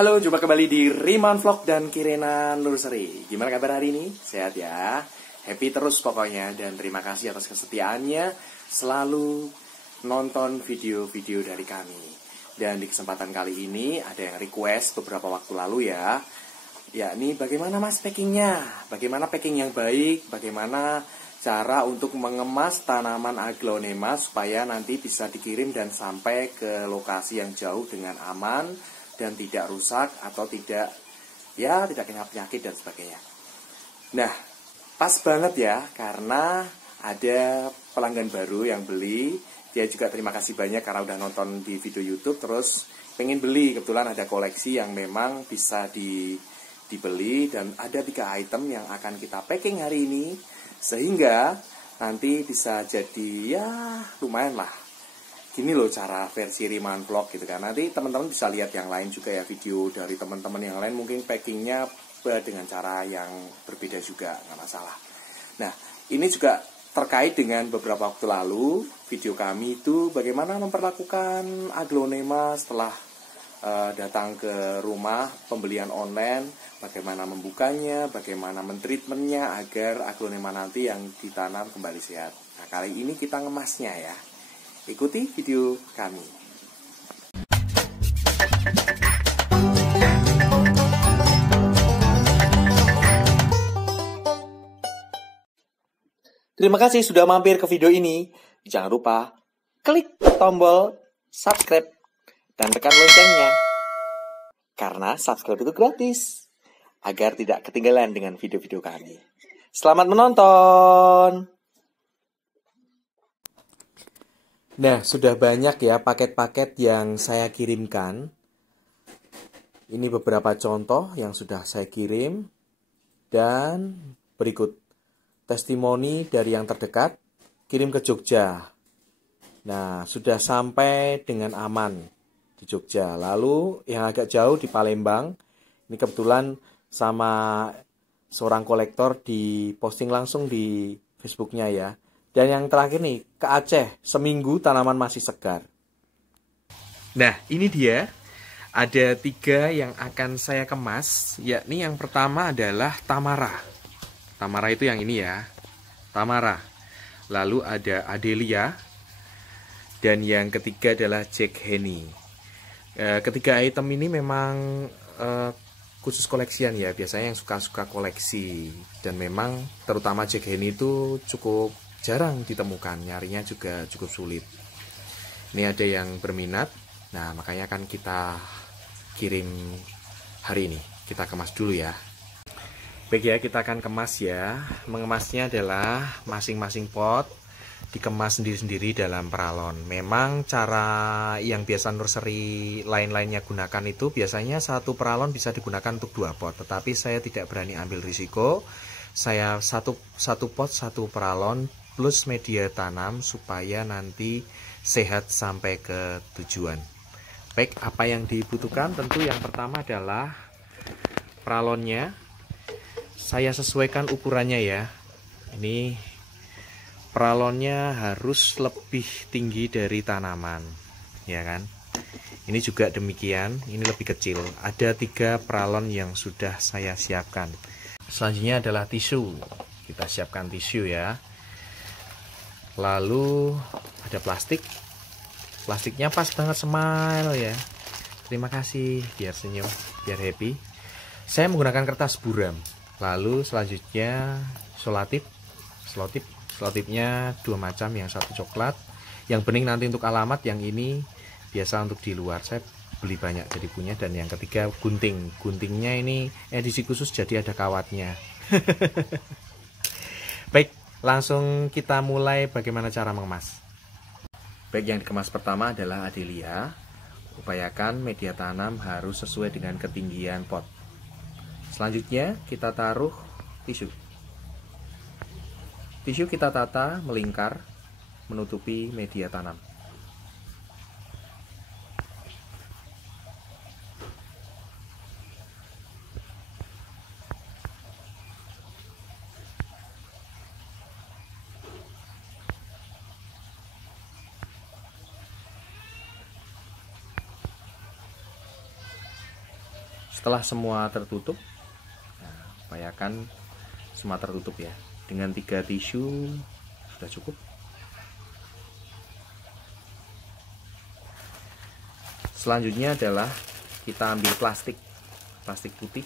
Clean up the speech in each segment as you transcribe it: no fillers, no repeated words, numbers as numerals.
Halo, jumpa kembali di Riman Vlog dan Kirena Nurseri. Gimana kabar hari ini? Sehat ya? Happy terus pokoknya. Dan terima kasih atas kesetiaannya selalu nonton video-video dari kami. Dan di kesempatan kali ini ada yang request beberapa waktu lalu ya. Yakni bagaimana mas packingnya? Bagaimana packing yang baik? Bagaimana cara untuk mengemas tanaman aglonema supaya nanti bisa dikirim dan sampai ke lokasi yang jauh dengan aman dan tidak rusak atau tidak kena penyakit dan sebagainya. Nah, pas banget ya karena ada pelanggan baru yang beli. Dia juga terima kasih banyak karena udah nonton di video YouTube terus pengen beli. Kebetulan ada koleksi yang memang bisa dibeli dan ada 3 item yang akan kita packing hari ini sehingga nanti bisa jadi ya lumayan lah. Gini loh cara versi Riman Vlog gitu kan. Nanti teman-teman bisa lihat yang lain juga ya, video dari teman-teman yang lain mungkin packingnya dengan cara yang berbeda juga, nggak masalah. Nah, ini juga terkait dengan beberapa waktu lalu video kami itu bagaimana memperlakukan aglonema setelah datang ke rumah pembelian online, bagaimana membukanya, bagaimana mentreatmentnya agar aglonema nanti yang ditanam kembali sehat. Nah, kali ini kita ngemasnya ya. Ikuti video kami. Terima kasih sudah mampir ke video ini. Jangan lupa klik tombol subscribe dan tekan loncengnya. Karena subscribe itu gratis. Agar tidak ketinggalan dengan video-video kami. Selamat menonton! Nah, sudah banyak ya paket-paket yang saya kirimkan. Ini beberapa contoh yang sudah saya kirim. Dan berikut testimoni dari yang terdekat, kirim ke Jogja. Nah, sudah sampai dengan aman di Jogja. Lalu yang agak jauh di Palembang, ini kebetulan sama seorang kolektor di posting langsung di Facebooknya ya. Dan yang terakhir nih, ke Aceh, seminggu tanaman masih segar. Nah, ini dia. Ada 3 yang akan saya kemas, yakni yang pertama adalah Tamara. Tamara itu yang ini ya, Tamara. Lalu ada Adelia. Dan yang ketiga adalah Jack Henny. Ketiga item ini memang khusus koleksian ya, biasanya yang suka-suka koleksi. Dan memang terutama Jack Henny itu cukup jarang ditemukan, nyarinya juga cukup sulit. Ini ada yang berminat, nah makanya akan kita kirim hari ini. Kita kemas dulu ya. Baik ya, kita akan kemas ya. Mengemasnya adalah masing-masing pot dikemas sendiri-sendiri dalam peralon. Memang cara yang biasa nursery lain-lainnya gunakan itu biasanya satu peralon bisa digunakan untuk 2 pot. Tetapi saya tidak berani ambil risiko. Saya satu pot satu peralon plus media tanam supaya nanti sehat sampai ke tujuan. Baik, apa yang dibutuhkan? Tentu yang pertama adalah peralonnya. Saya sesuaikan ukurannya ya. Ini peralonnya harus lebih tinggi dari tanaman, ya kan? Ini juga demikian, ini lebih kecil. Ada 3 peralon yang sudah saya siapkan. Selanjutnya adalah tisu. Kita siapkan tisu ya. Lalu ada plastik. Plastiknya pas banget, smile ya. Terima kasih, biar senyum, biar happy. Saya menggunakan kertas buram. Lalu selanjutnya selotip. Selotipnya 2 macam, yang satu coklat, yang bening nanti untuk alamat, yang ini biasa untuk di luar. Saya beli banyak jadi punya. Dan yang ketiga gunting. Guntingnya ini edisi khusus jadi ada kawatnya. Baik, langsung kita mulai bagaimana cara mengemas. Baik, yang dikemas pertama adalah Adelia. Upayakan media tanam harus sesuai dengan ketinggian pot. Selanjutnya kita taruh tisu. Tisu kita tata melingkar menutupi media tanam. Setelah semua tertutup, nah, upayakan semua tertutup ya. Dengan 3 tisu sudah cukup. Selanjutnya adalah kita ambil plastik putih.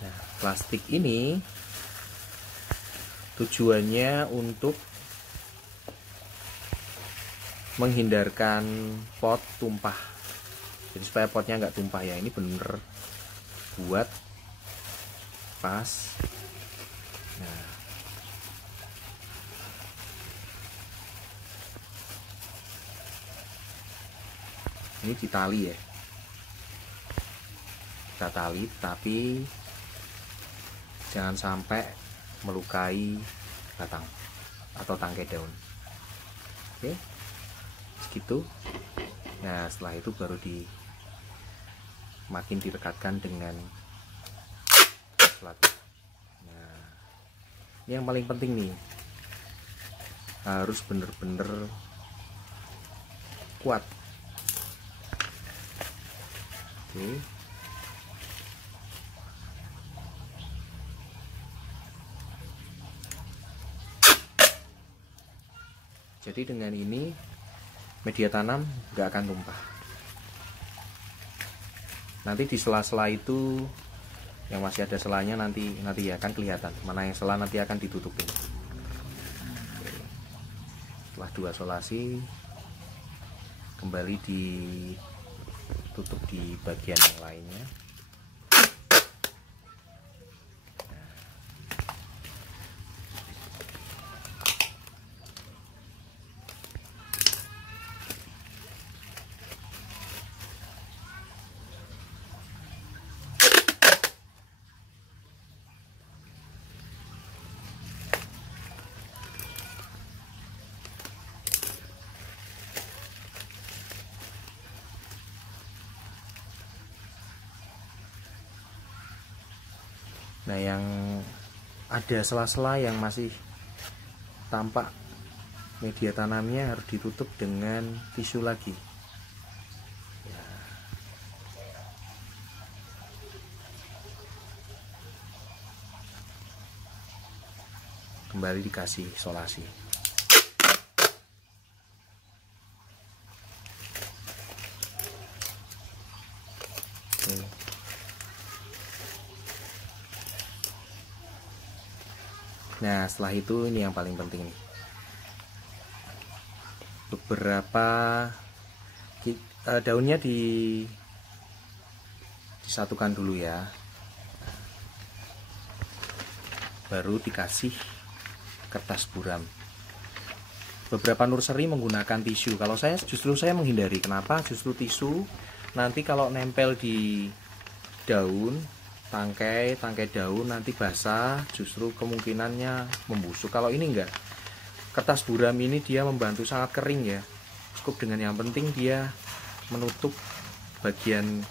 Nah, plastik ini tujuannya untuk menghindarkan pot tumpah. Jadi supaya potnya nggak tumpah ya. Ini bener buat pas. Nah, ini ditali ya. Kita tali, tapi jangan sampai melukai batang atau tangkai daun. Oke, segitu. Nah, setelah itu baru makin direkatkan dengan selatu. Nah, ini yang paling penting nih, harus bener-bener kuat. Oke. Jadi dengan ini media tanam nggak akan tumpah. Nanti di sela-sela itu yang masih ada selanya nanti ya akan kelihatan mana yang sela, nanti akan ditutupin. Setelah 2 solasi kembali ditutup di bagian yang lainnya. Nah, yang ada sela-sela yang masih tampak media tanamnya harus ditutup dengan tisu lagi ya. Kembali dikasih solasi. Nah, setelah itu ini yang paling penting nih. Beberapa daunnya disatukan dulu ya. Baru dikasih kertas buram. Beberapa nursery menggunakan tisu. Kalau saya menghindari. Kenapa? Justru tisu nanti kalau nempel di daun, tangkai daun nanti basah, justru kemungkinannya membusuk. Kalau ini enggak, kertas buram ini dia membantu sangat kering ya. Cukup dengan yang penting dia menutup bagian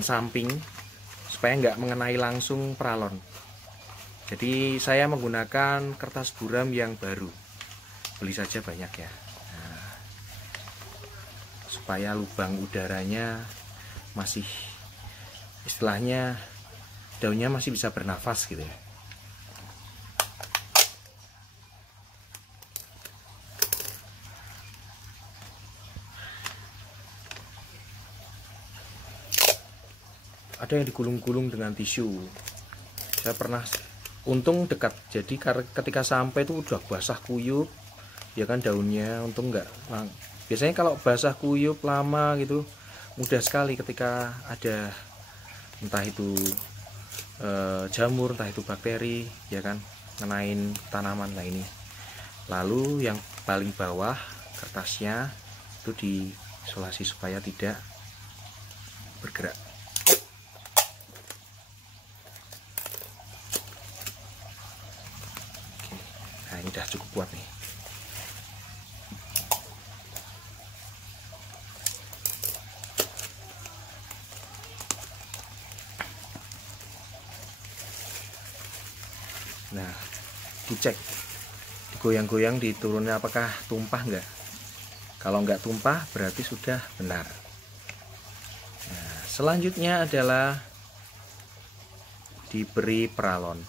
samping supaya enggak mengenai langsung peralon. Jadi saya menggunakan kertas buram yang baru, beli saja banyak ya. Nah, supaya lubang udaranya masih, istilahnya daunnya masih bisa bernafas gitu ya. Ada yang digulung-gulung dengan tisu. Saya pernah, untung dekat, jadi ketika sampai itu udah basah kuyup ya kan daunnya, untung enggak. Biasanya kalau basah kuyup lama gitu mudah sekali ketika ada entah itu jamur, entah itu bakteri ya kan, ngenain tanaman. Nah ini, lalu yang paling bawah kertasnya itu diisolasi supaya tidak bergerak. Oke. Nah ini udah cukup kuat nih. Nah, dicek, digoyang-goyang di turunnya apakah tumpah enggak. Kalau enggak tumpah berarti sudah benar. Nah, selanjutnya adalah diberi peralon.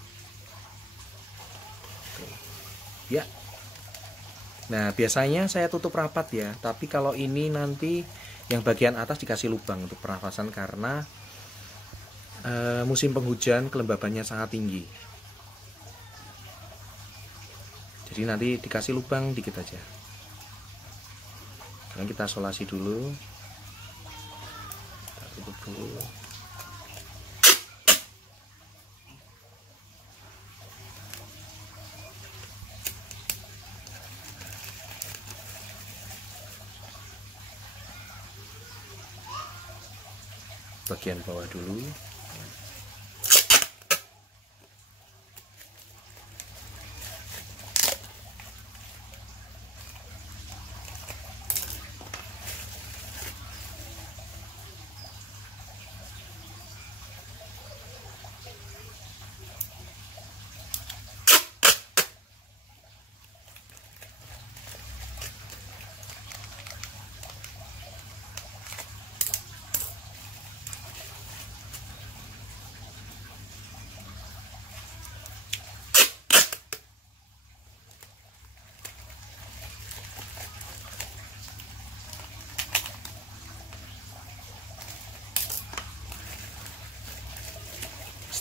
Ya. Nah, biasanya saya tutup rapat ya, tapi kalau ini nanti yang bagian atas dikasih lubang untuk pernafasan karena musim penghujan kelembabannya sangat tinggi. Jadi nanti dikasih lubang dikit aja. Sekarang kita isolasi dulu. Kita tutup dulu. Bagian bawah dulu.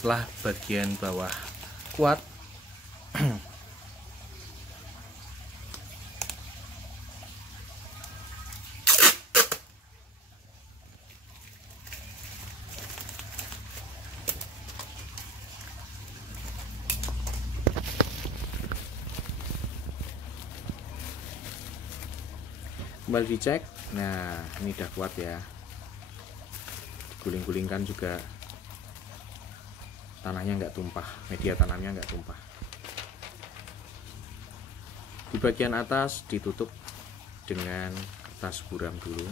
Setelah bagian bawah kuat, kembali dicek. Nah, ini udah kuat ya. Guling-gulingkan juga tanahnya nggak tumpah, media tanamnya nggak tumpah. Di bagian atas ditutup dengan kertas buram dulu.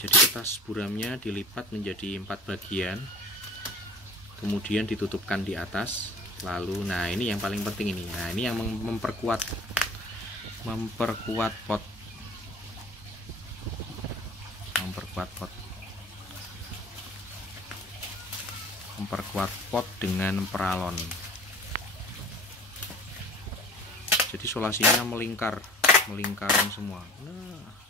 Jadi kertas buramnya dilipat menjadi 4 bagian, kemudian ditutupkan di atas. Lalu, nah ini yang paling penting ini. Nah ini yang memperkuat pot, memperkuat pot dengan peralon. Jadi isolasinya melingkaran semua. Nah.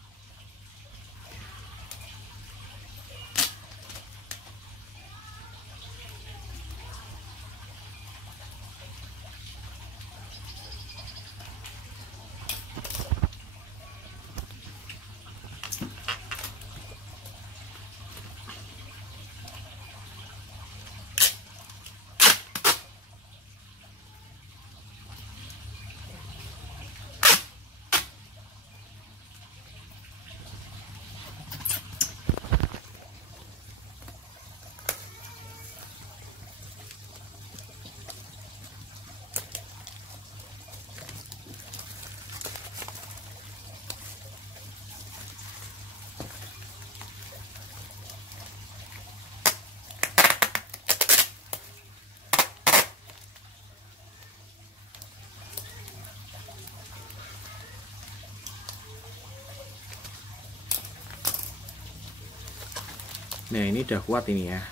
Nah ini udah kuat ini ya.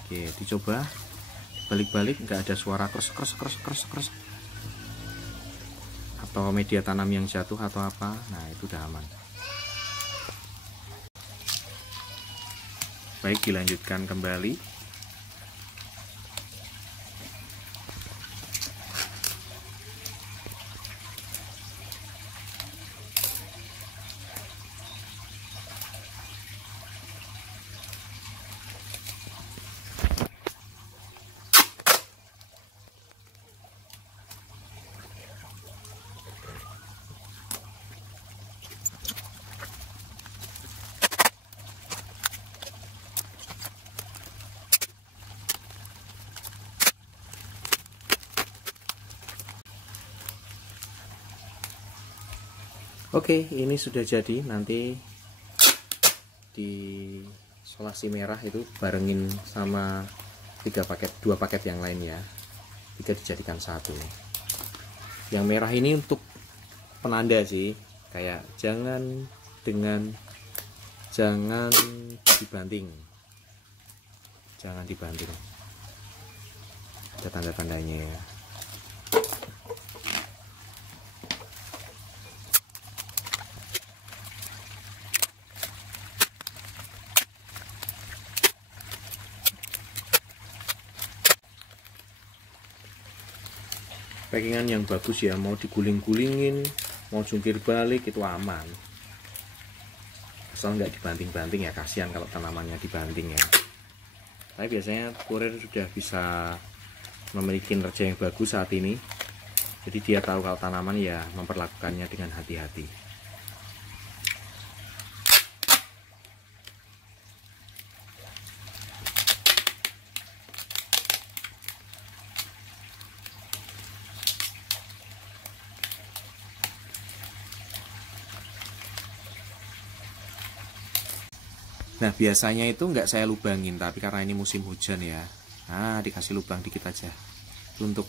Oke, dicoba balik-balik, nggak ada suara kres atau media tanam yang jatuh atau apa. Nah itu udah aman. Baik, dilanjutkan kembali. Oke, ini sudah jadi. Nanti di solasi merah itu barengin sama 2 paket yang lain ya. 3 dijadikan satu. Yang merah ini untuk penanda sih, kayak jangan dibanting. Jangan dibanting. Ada tanda-tandanya ya. Packingan yang bagus ya, mau diguling-gulingin, mau jungkir balik itu aman. Asal nggak dibanting-banting ya, kasihan kalau tanamannya dibanting ya. Tapi biasanya kurir sudah bisa memiliki kinerja yang bagus saat ini. Jadi dia tahu kalau tanaman ya memperlakukannya dengan hati-hati. Nah biasanya itu nggak saya lubangin, tapi karena ini musim hujan ya, nah dikasih lubang dikit aja untuk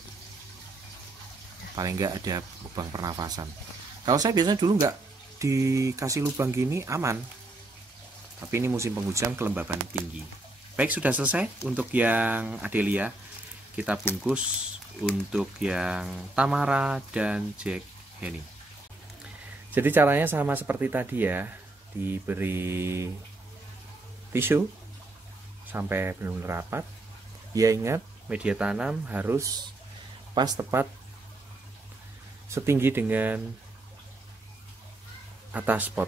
paling nggak ada lubang pernafasan. Kalau saya biasanya dulu nggak dikasih lubang gini aman, tapi ini musim penghujan kelembaban tinggi. Baik, sudah selesai untuk yang Adelia. Kita bungkus untuk yang Tamara dan Jack Henny. Jadi caranya sama seperti tadi ya, diberi tisu sampai benar-benar rapat. Ya ingat, media tanam harus pas tepat setinggi dengan atas pot.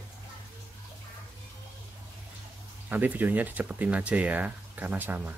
Nanti videonya dicepetin aja ya, karena sama.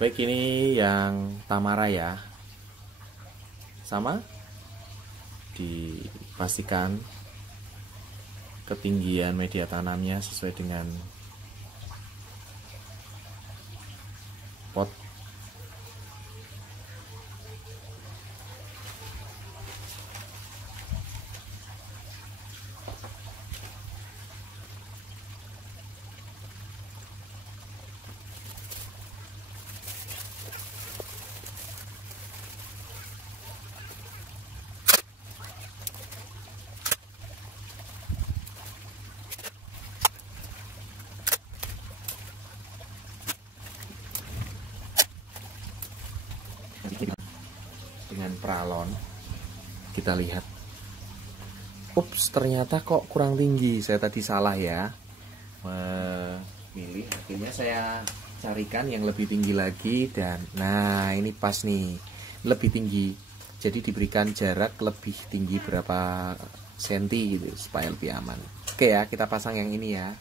Baik, ini yang Tamara ya. Sama, dipastikan ketinggian media tanamnya sesuai dengan pot. dengan pralon. Kita lihat. Ups, ternyata kok kurang tinggi. Saya tadi salah ya memilih. Akhirnya saya carikan yang lebih tinggi lagi. Dan nah, ini pas nih, lebih tinggi. Jadi diberikan jarak lebih tinggi berapa senti gitu supaya lebih aman. Oke ya, kita pasang yang ini ya.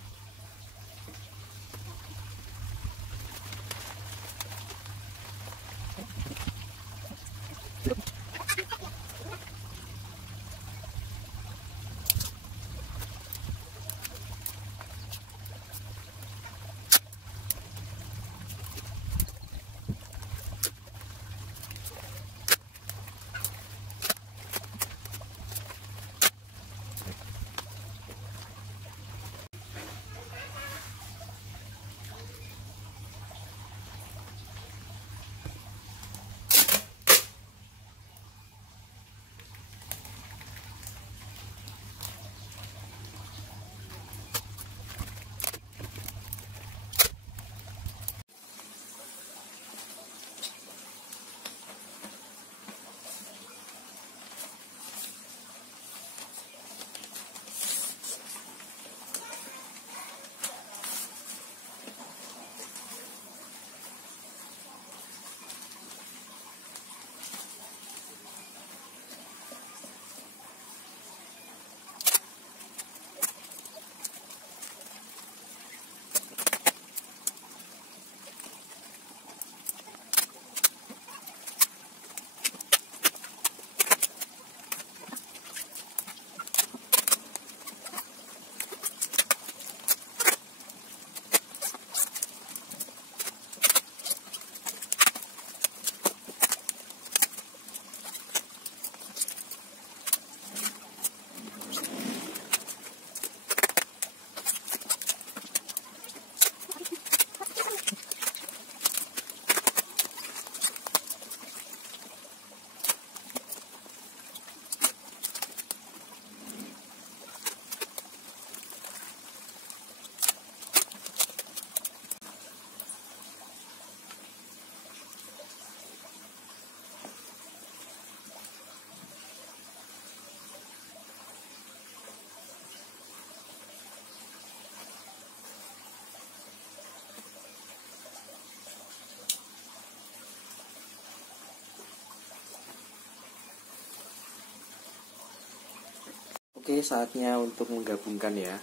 Oke, saatnya untuk menggabungkan ya.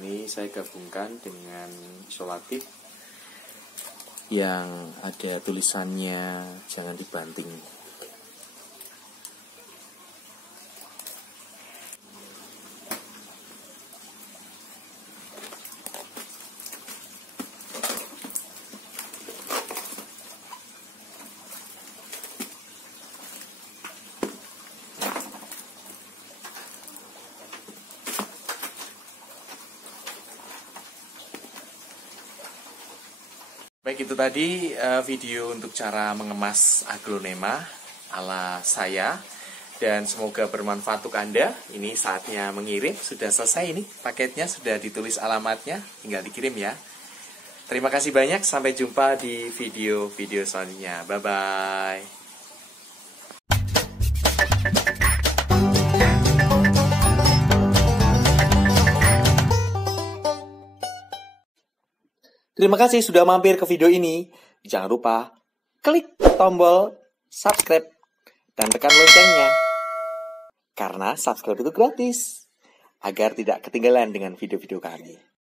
Ini saya gabungkan dengan isolatif yang ada tulisannya jangan dibanting. Baik, itu tadi video untuk cara mengemas aglonema ala saya. Dan semoga bermanfaat untuk Anda. Ini saatnya mengirim. Sudah selesai ini. Paketnya sudah ditulis alamatnya. Tinggal dikirim ya. Terima kasih banyak. Sampai jumpa di video-video selanjutnya. Bye-bye. Terima kasih sudah mampir ke video ini. Jangan lupa klik tombol subscribe dan tekan loncengnya. Karena subscribe itu gratis. Agar tidak ketinggalan dengan video-video kami.